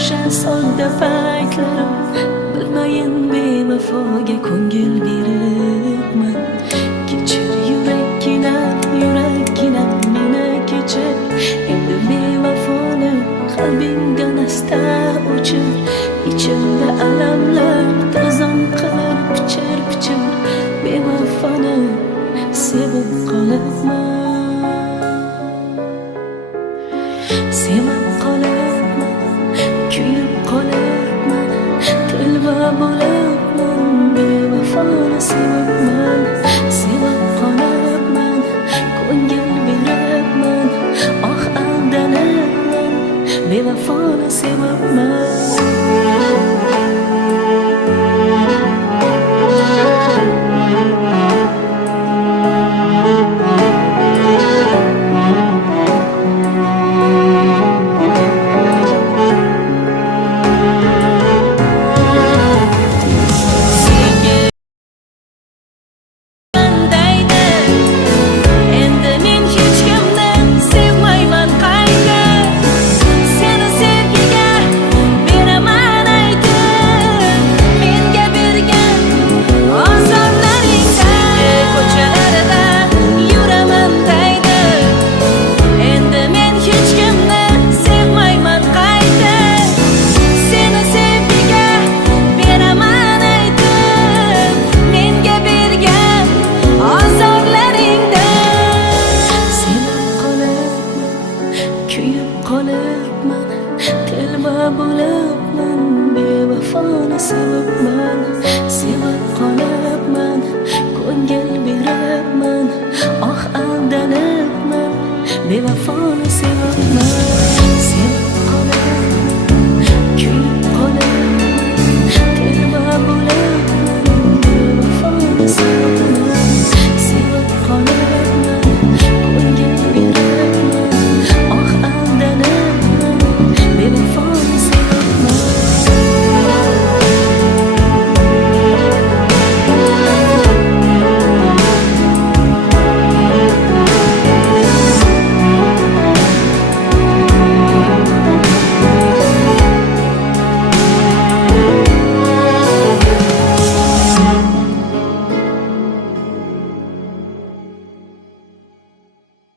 o'sha sodda paytlarim bilmayin bevafoga ko'ngil beribman. Kechir yurakkina meni kechir. Endi bevafoni qalbingdan asta o'chir. İçimde alamlar tozon qilar pichir. Bevafoni sevib qolibman, kuyib qolibman, tilba bo'libman. Bevafoni sevibman, ko'ngil beribman, aldanibman. Bevafoni sevibman. Kuyib qolibman, telba bo'libman. Bevafoni sevibman, ko'ngil beribman, aldanibman. Bevafoni sevibman.